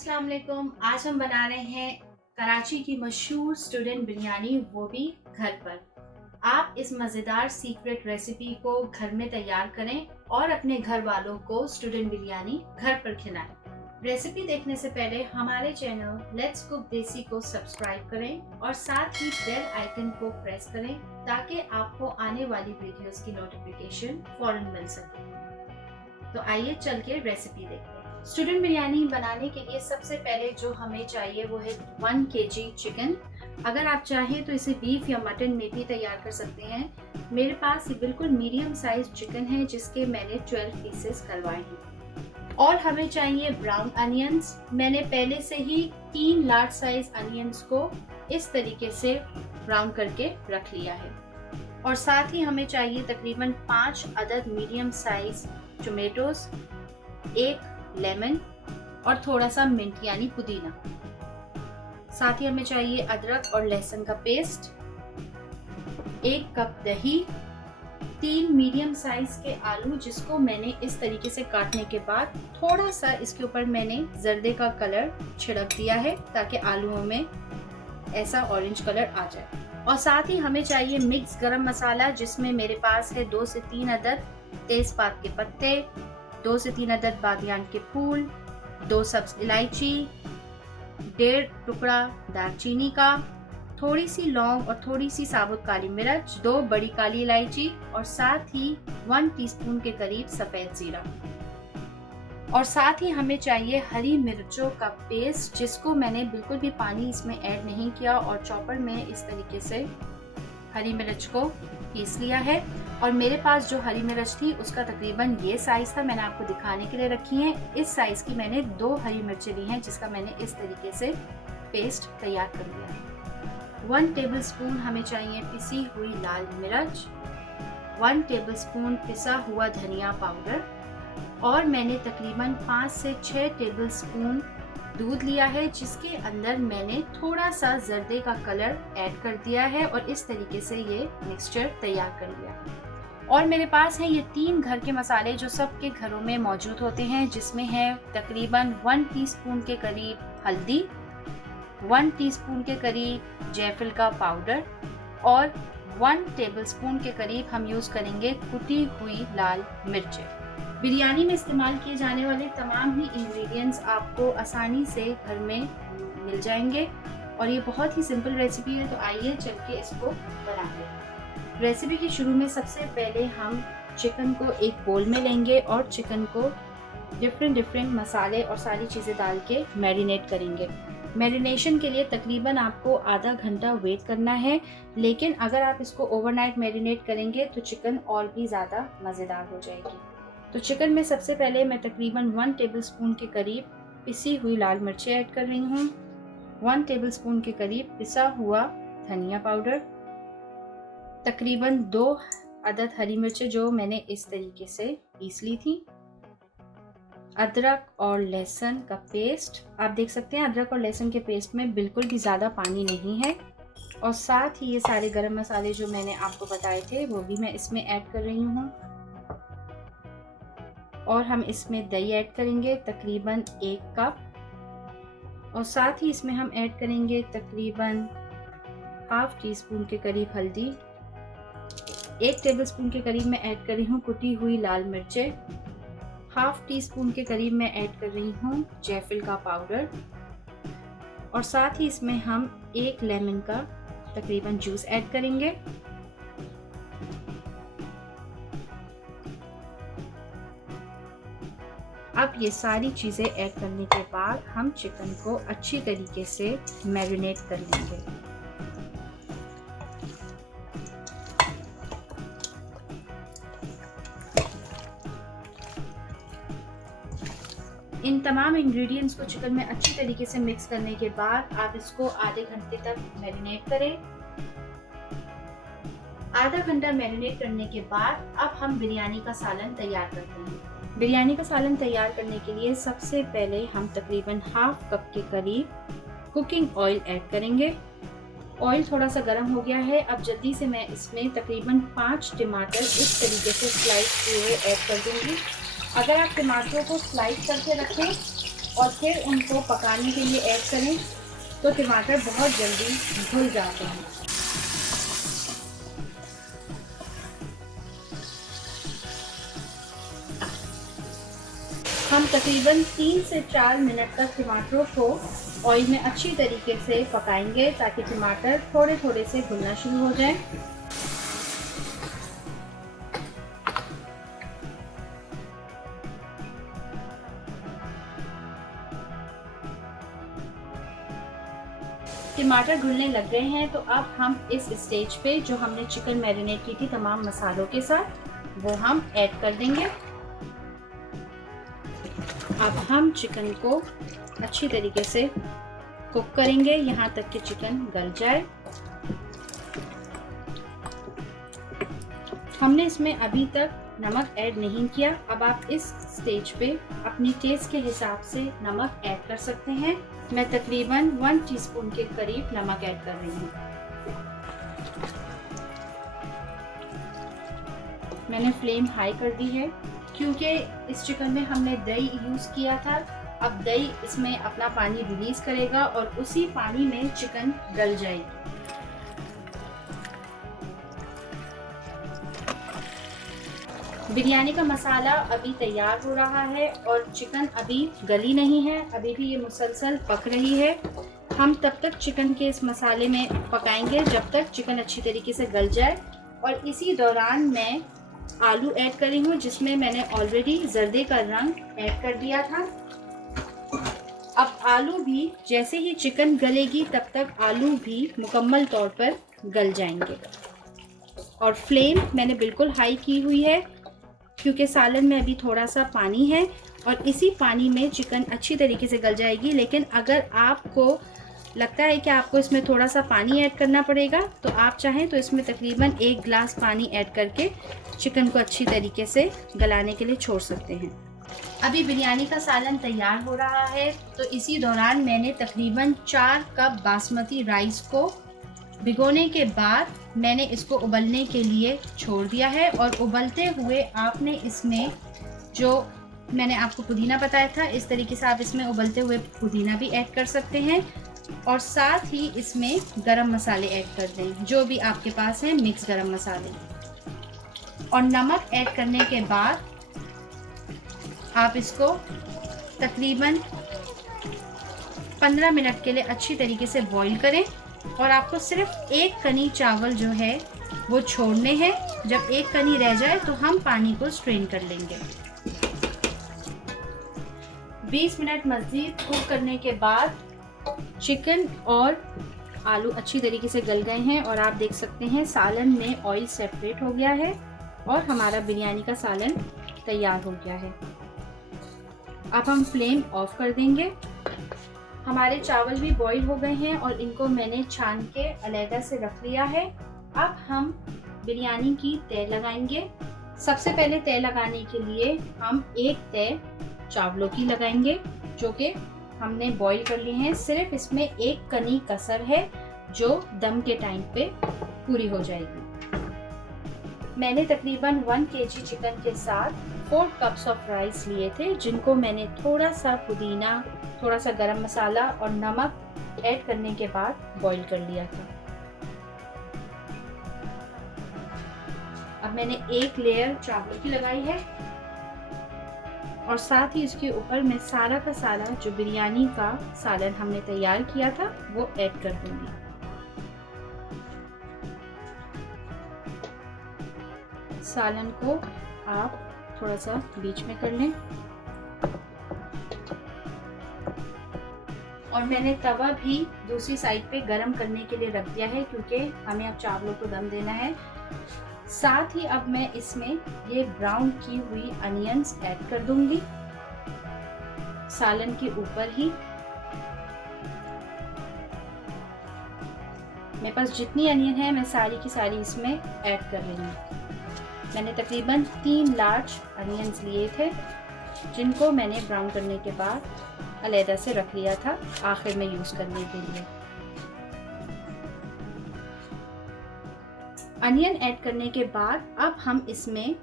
अस्सलाम वालेकुम। आज हम बना रहे हैं कराची की मशहूर स्टूडेंट बिरयानी, वो भी घर पर। आप इस मज़ेदार सीक्रेट रेसिपी को घर में तैयार करें और अपने घर वालों को स्टूडेंट बिरयानी घर पर खिलाएं। रेसिपी देखने से पहले हमारे चैनल लेट्स कुक देसी को सब्सक्राइब करें और साथ ही बेल आइकन को प्रेस करें ताकि आपको आने वाली वीडियोस की नोटिफिकेशन फौरन मिल सके। तो आइए चल के रेसिपी देखते हैं। स्टूडेंट बिरयानी बनाने के लिए सबसे पहले जो हमें चाहिए वो है 1 kg चिकन। अगर आप चाहें तो इसे बीफ या मटन में भी तैयार कर सकते हैं। मेरे पास ये बिल्कुल मीडियम साइज चिकन है जिसके मैंने 12 पीसेस करवाए हैं। और हमें चाहिए ब्राउन अनियंस। मैंने पहले से ही 3 लार्ज साइज अनियंस को इस तरीके से ब्राउन करके रख लिया है। और साथ ही हमें चाहिए तकरीबन 5 अदद मीडियम साइज टोमेटोज, 1 लेमन और थोड़ा सा मिंट यानी पुदीना। साथ ही हमें चाहिए अदरक और लहसुन का पेस्ट, 1 कप दही, 3 मीडियम साइज के आलू जिसको मैंने इस तरीके से काटने के बाद थोड़ा सा इसके ऊपर मैंने जर्दे का कलर छिड़क दिया है ताकि आलूओं में ऐसा ऑरेंज कलर आ जाए। और साथ ही हमें चाहिए मिक्स गरम मसाला जिसमें मेरे पास है 2 से 3 अदद तेजपात के पत्ते, 2 से 3 अदद बादियान के फूल, 2 सब्ज इलायची, 1.5 टुकड़ा दालचीनी का, थोड़ी सी लौंग और थोड़ी सी साबुत काली मिर्च, 2 बड़ी काली इलायची और साथ ही 1 टीस्पून के करीब सफ़ेद जीरा। और साथ ही हमें चाहिए हरी मिर्चों का पेस्ट जिसको मैंने बिल्कुल भी पानी इसमें ऐड नहीं किया और चॉपर में इस तरीके से हरी मिर्च को पीस लिया है। और मेरे पास जो हरी मिर्च थी उसका तकरीबन ये साइज़ था, मैंने आपको दिखाने के लिए रखी है। इस साइज़ की मैंने 2 हरी मिर्चें ली हैं जिसका मैंने इस तरीके से पेस्ट तैयार कर लिया है। 1 टेबलस्पून हमें चाहिए पिसी हुई लाल मिर्च, 1 टेबलस्पून पिसा हुआ धनिया पाउडर और मैंने तकरीबन 5 से 6 टेबलस्पून दूध लिया है जिसके अंदर मैंने थोड़ा सा जर्दे का कलर ऐड कर दिया है और इस तरीके से ये मिक्सचर तैयार कर लिया है। और मेरे पास है ये 3 घर के मसाले जो सबके घरों में मौजूद होते हैं जिसमें है तकरीबन 1 टीस्पून के करीब हल्दी, 1 टीस्पून के करीब जायफल का पाउडर और 1 टेबलस्पून के करीब हम यूज़ करेंगे कुटी हुई लाल मिर्चें। बिरयानी में इस्तेमाल किए जाने वाले तमाम ही इंग्रेडिएंट्स आपको आसानी से घर में मिल जाएंगे और ये बहुत ही सिंपल रेसिपी है। तो आइए चल के इसको बनाते हैं। रेसिपी के शुरू में सबसे पहले हम चिकन को एक बोल में लेंगे और चिकन को डिफरेंट मसाले और सारी चीज़ें डाल के मैरिनेट करेंगे। मैरिनेशन के लिए तकरीबन आपको आधा घंटा वेट करना है, लेकिन अगर आप इसको ओवरनाइट मैरिनेट करेंगे तो चिकन और भी ज़्यादा मज़ेदार हो जाएगी। तो चिकन में सबसे पहले मैं तकरीबन 1 टेबलस्पून के करीब पिसी हुई लाल मिर्चें ऐड कर रही हूँ, 1 टेबलस्पून के करीब पिसा हुआ धनिया पाउडर, तकरीबन 2 अदद हरी मिर्चें जो मैंने इस तरीके से पीस ली थी, अदरक और लहसुन का पेस्ट। आप देख सकते हैं अदरक और लहसुन के पेस्ट में बिल्कुल भी ज़्यादा पानी नहीं है। और साथ ही ये सारे गरम मसाले जो मैंने आपको बताए थे वो भी मैं इसमें ऐड कर रही हूँ। और हम इसमें दही ऐड करेंगे तकरीबन 1 कप और साथ ही इसमें हम ऐड करेंगे तकरीबन हाफ टीस्पून के करीब हल्दी, 1 टेबलस्पून के करीब मैं ऐड कर रही हूँ कुटी हुई लाल मिर्चें, हाफ टीस्पून के करीब मैं ऐड कर रही हूँ जायफल का पाउडर और साथ ही इसमें हम 1 लेमन का तकरीबन जूस ऐड करेंगे। अब ये सारी चीज़ें ऐड करने के बाद हम चिकन को अच्छी तरीके से मैरिनेट कर लेंगे। इन तमाम इंग्रेडिएंट्स को चिकन में अच्छी तरीके से मिक्स करने के बाद आप इसको आधे घंटे तक मैरिनेट करें। आधा घंटा मैरिनेट करने के बाद अब हम बिरयानी का सालन तैयार करते हैं। बिरयानी का सालन तैयार करने के लिए सबसे पहले हम तकरीबन हाफ कप के करीब कुकिंग ऑयल ऐड करेंगे। ऑयल थोड़ा सा गर्म हो गया है। अब जल्दी से मैं इसमें तकरीबन 5 टमाटर इस तरीके से स्लाइस किए हुए ऐड कर दूंगी। अगर आप टमाटरों को स्लाइस करके रखें और फिर उनको पकाने के लिए ऐड करें तो टमाटर बहुत जल्दी घुल जाते हैं। हम तकरीबन 3 से 4 मिनट तक टमाटरों को ऑयल में अच्छी तरीके से पकाएंगे ताकि टमाटर थोड़े थोड़े से भुनना शुरू हो जाए। टमाटर घुलने लग गए हैं तो अब हम इस स्टेज पे जो हमने चिकन मैरिनेट की थी तमाम मसालों के साथ वो हम ऐड कर देंगे। अब हम चिकन को अच्छी तरीके से कुक करेंगे यहाँ तक कि चिकन गल जाए। हमने इसमें अभी तक नमक ऐड नहीं किया। अब आप इस स्टेज पे अपनी टेस्ट के हिसाब से नमक ऐड कर सकते हैं। मैं तकरीबन 1 टीस्पून के करीब नमक ऐड कर रही हूँ। मैंने फ्लेम हाई कर दी है क्योंकि इस चिकन में हमने दही यूज़ किया था। अब दही इसमें अपना पानी रिलीज करेगा और उसी पानी में चिकन गल जाएगी। बिरयानी का मसाला अभी तैयार हो रहा है और चिकन अभी गली नहीं है, अभी भी ये मुसलसल पक रही है। हम तब तक चिकन के इस मसाले में पकाएंगे जब तक चिकन अच्छी तरीके से गल जाए। और इसी दौरान मैं आलू ऐड कर रही हूँ जिसमें मैंने ऑलरेडी जर्दे का रंग ऐड कर दिया था। अब आलू भी जैसे ही चिकन गलेगी तब तक आलू भी मुकम्मल तौर पर गल जाएंगे। और फ्लेम मैंने बिल्कुल हाई की हुई है क्योंकि सालन में अभी थोड़ा सा पानी है और इसी पानी में चिकन अच्छी तरीके से गल जाएगी। लेकिन अगर आपको लगता है कि आपको इसमें थोड़ा सा पानी ऐड करना पड़ेगा तो आप चाहें तो इसमें तकरीबन 1 गिलास पानी ऐड करके चिकन को अच्छी तरीके से गलाने के लिए छोड़ सकते हैं। अभी बिरयानी का सालन तैयार हो रहा है तो इसी दौरान मैंने तकरीबन 4 कप बासमती राइस को भिगोने के बाद मैंने इसको उबलने के लिए छोड़ दिया है। और उबलते हुए आपने इसमें जो मैंने आपको पुदीना बताया था इस तरीके से आप इसमें उबलते हुए पुदीना भी ऐड कर सकते हैं। और साथ ही इसमें गरम मसाले ऐड कर दें, जो भी आपके पास है मिक्स गरम मसाले। और नमक ऐड करने के बाद आप इसको तकरीबन 15 मिनट के लिए अच्छी तरीके से बॉईल करें। और आपको सिर्फ 1 कनी चावल जो है वो छोड़ने हैं। जब 1 कनी रह जाए तो हम पानी को स्ट्रेन कर लेंगे। 20 मिनट मज़ीद कुक करने के बाद चिकन और आलू अच्छी तरीके से गल गए हैं और आप देख सकते हैं सालन में ऑयल सेपरेट हो गया है और हमारा बिरयानी का सालन तैयार हो गया है। अब हम फ्लेम ऑफ कर देंगे। हमारे चावल भी बॉईल हो गए हैं और इनको मैंने छान के अलग से रख लिया है। अब हम बिरयानी की तय लगाएंगे। सबसे पहले तय लगाने के लिए हम एक तय चावलों की लगाएंगे जो कि हमने बॉईल कर लिए हैं। सिर्फ इसमें 1 कनी कसर है जो दम के टाइम पे पूरी हो जाएगी। मैंने तकरीबन 1 kg चिकन के साथ 4 कप्स ऑफ राइस लिए थे जिनको मैंने थोड़ा सा पुदीना, थोड़ा सा गरम मसाला और नमक ऐड करने के बाद बॉईल कर लिया था। अब मैंने 1 लेयर चावल की लगाई है और साथ ही इसके ऊपर मैं सारा का सारा जो बिरयानी का सालन हमने तैयार किया था वो ऐड कर दूंगी। सालन को आप थोड़ा सा बीच में कर लें। और मैंने तवा भी दूसरी साइड पे गरम करने के लिए रख दिया है क्योंकि हमें अब चावलों को दम देना है। साथ ही अब मैं इसमें ये ब्राउन की हुई अनियंस ऐड कर दूंगी सालन के ऊपर ही। मेरे पास जितनी अनियन है मैं सारी की सारी इसमें ऐड कर रही हूँ। मैंने तकरीबन 3 लार्ज अनियंस लिए थे जिनको मैंने ब्राउन करने के बाद अलग से रख लिया था आखिर में यूज़ करने के लिए। अनियन ऐड करने के बाद अब हम इसमें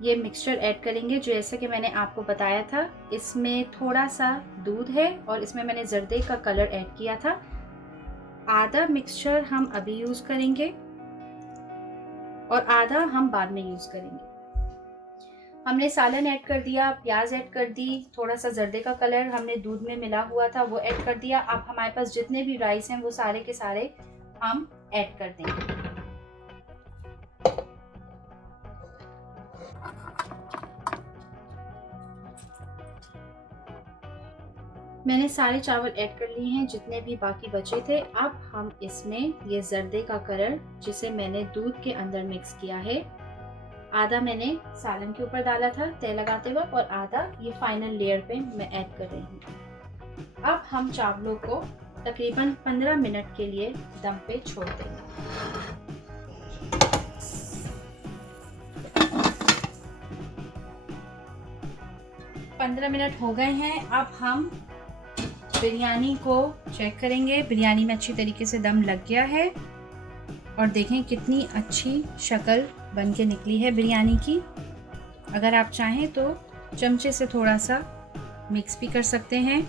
ये मिक्सचर ऐड करेंगे जो जैसा कि मैंने आपको बताया था। इसमें थोड़ा सा दूध है और इसमें मैंने जर्दे का कलर ऐड किया था। आधा मिक्सचर हम अभी यूज़ करेंगे और आधा हम बाद में यूज़ करेंगे। हमने सालन ऐड कर दिया, प्याज ऐड कर दी, थोड़ा सा जर्दे का कलर हमने दूध में मिला हुआ था वो ऐड कर दिया। अब हमारे पास जितने भी राइस हैं वो सारे के सारे हम ऐड कर देंगे। मैंने सारे चावल ऐड कर लिए हैं जितने भी बाकी बचे थे। अब हम इसमें ये जर्दे का कलर जिसे मैंने दूध के अंदर मिक्स किया है, आधा मैंने सालन के ऊपर डाला था तय लगाते वक्त और आधा ये फाइनल लेयर पे मैं ऐड कर रही हूँ। अब हम चावलों को तकरीबन 15 मिनट के लिए दम पे छोड़ देंगे। 15 मिनट हो गए हैं। अब हम बिरयानी को चेक करेंगे। बिरयानी में अच्छी तरीके से दम लग गया है और देखें कितनी अच्छी शक्ल बन के निकली है बिरयानी की। अगर आप चाहें तो चमचे से थोड़ा सा मिक्स भी कर सकते हैं।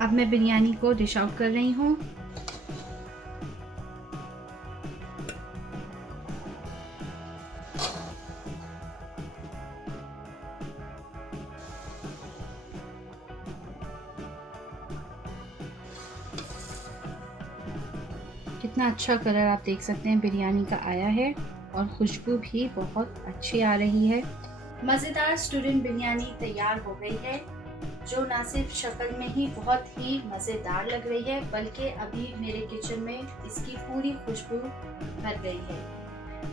अब मैं बिरयानी को डिश आउट कर रही हूँ। कितना अच्छा कलर आप देख सकते हैं बिरयानी का आया है और खुशबू भी बहुत अच्छी आ रही है। मज़ेदार स्टूडेंट बिरयानी तैयार हो गई है जो ना सिर्फ शक्ल में ही बहुत ही मज़ेदार लग रही है बल्कि अभी मेरे किचन में इसकी पूरी खुशबू भर गई है।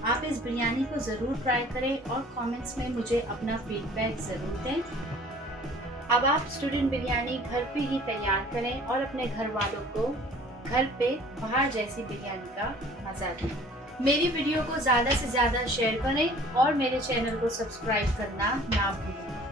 आप इस बिरयानी को ज़रूर ट्राई करें और कमेंट्स में मुझे अपना फीडबैक ज़रूर दें। अब आप स्टूडेंट बिरयानी घर पे ही तैयार करें और अपने घर वालों को घर पे बाहर जैसी बिरयानी का मजा दें। मेरी वीडियो को ज़्यादा से ज़्यादा शेयर करें और मेरे चैनल को सब्सक्राइब करना ना भूलें।